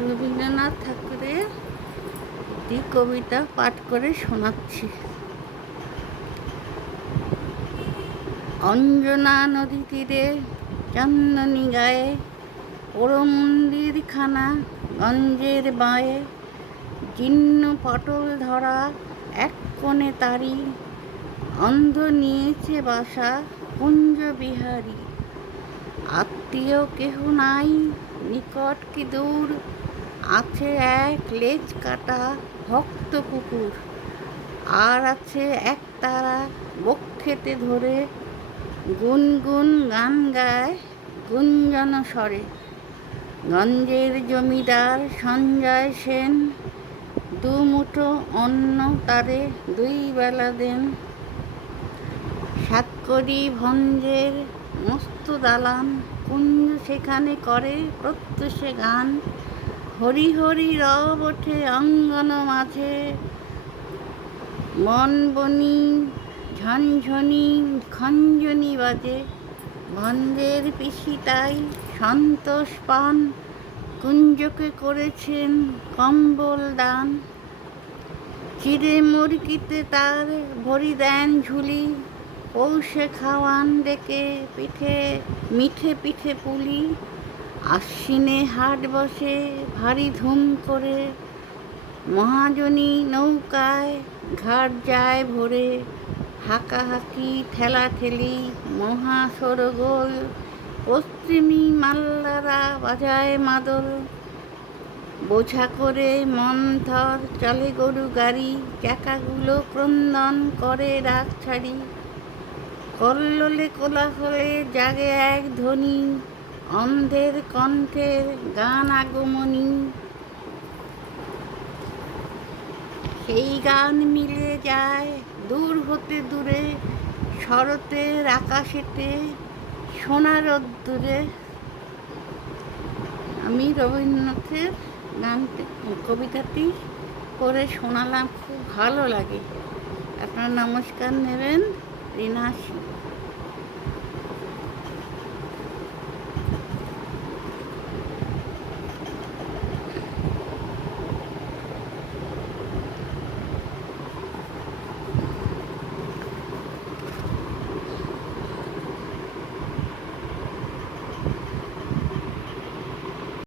রবীন্দ্রনাথ ঠাকুরের একটি কবিতা পাঠ করে শোনাচ্ছি। অঞ্জনা নদী তীরে চন্দনী গায়ে পোড়ো মন্দিরখানা গঞ্জের বাঁয়ে, জীর্ণ পটল ধরা এক কোণে তারি, অন্ধ নিয়েছে বাসা কুঞ্জ বিহারী। আত্মীয় কেহ নাই নিকট কি দূর, আছে এক লেজ কাটা ভক্ত কুকুর। আর আছে এক তারা বক্ষেতে ধরে, গুনগুন গান গায় গুঞ্জন স্বরে। গঞ্জের জমিদার সঞ্জয় সেন, দুমুঠো অন্ন তারে দুই বেলা দেন। সাতকড়ি ভঞ্জের মস্ত দালান, কুঞ্জ সেখানে করে প্রত্যুষে গান। হরি হরি রব ওঠে অঙ্গন মাঝে, বনবনি ঝনঝনি খঞ্জনি বাজে। ভঞ্জের পিসি তাই সন্তোষ পান, কুঞ্জকে করেছেন কম্বল দান। চিড়ে মুরগিতে তার ভরি দেন ঝুলি, পৌষে খাওয়ান ডেকে মিঠে পিঠে পুলি। আশ্বিনে হাট বসে ভারী ধুম করে, মহাজনী নৌকায় ঘাট যায় ভরে। হাঁকাহাঁকি ঠেলাঠেলি মহা শোরগোল, পশ্চিমী মাল্লারা বাজায় মাদল। বোঝা করে মন্থর চলে গরু গাড়ি, চাকাগুলো ক্রন্দন করে রাগ ছাড়ি। কল্লোলে কোলাহলে জাগে এক ধ্বনি, অন্ধের কণ্ঠের গান আগমনী। সেই গান মিলে যায় দূর হতে দূরে, শরতের আকাশেতে সোনার রোদ্দুরে। আমি রবীন্দ্রনাথের কবিতাটি পড়ে শোনালাম, খুব ভালো লাগে। আপনারা নমস্কার নেবেন। রিনা।